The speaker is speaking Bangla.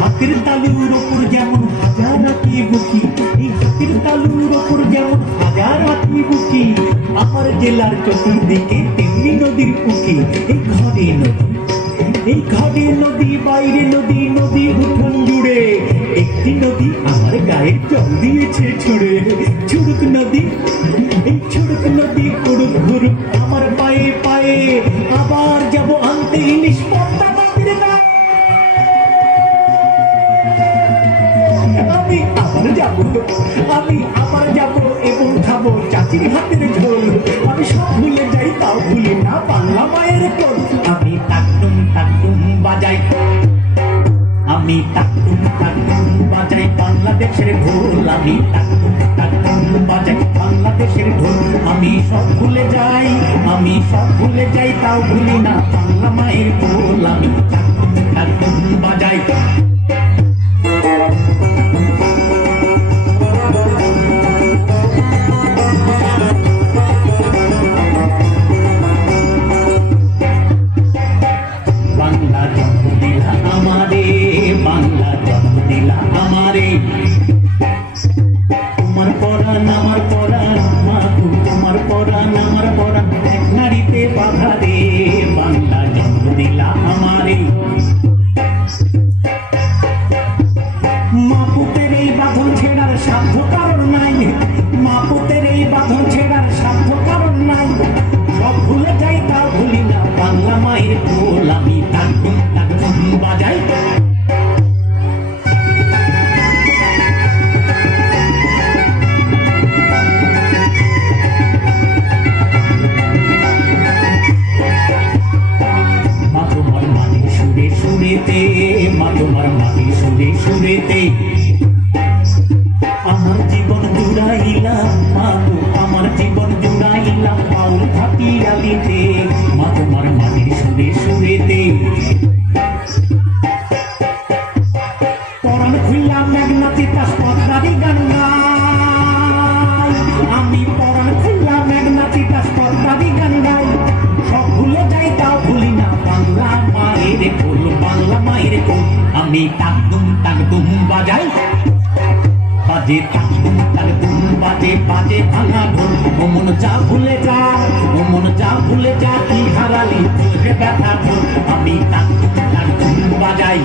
হাতের তালুর ওপর যেমন হাজার আঁকি বুকি, এই হাতের তালুর ওপর যেমন হাজার আঁকি বুকি, আমার জেলার চতুর্দিকে তেমনি নদীর পুকি, এই ঘরে নদী, এই ঘরে নদী, বাইরে নদী নদী উঠোন জুড়ে, একটি নদী আমার গায়ে জল দিয়েছে ছুড়ে, ছুড়ুক নদী যাব, আমি আবার যাব এবং খাব। চাচির হাতের ঝোল, আমি সব ভুলে যাই, তাও ভুলি না বাংলা মায়ের কোল আমি টাকটুম টাকটুম বাজাই। আমি টাকটুম টাকটুম বাজাই। বাংলাদেশের ঢোল, আমি বাংলাদেশের ঢোল, আমি সব ভুলে যাই। আমি সব ভুলে যাই, তাও ভুলি না বাংলা মায়ের কোল। আমি বাজাই। Bang. সুরেতে মা তোমার মাটি সুরে সুরেতে আমার জীবন জুড়াইলা মা আমার জীবন জুড়াইলা পাউল থাকি আলিতে টাক দুম টাক দুম বাজায়। বাজে টাক দুম টাক দুম বাজে বাজে ভাঙা ঘুম। অমন চা ভুলে যা, অমন চা ভুলে যা, কি হারালি তোরে ব্যথা আমি টাক দুম টাক দুম বাজাই।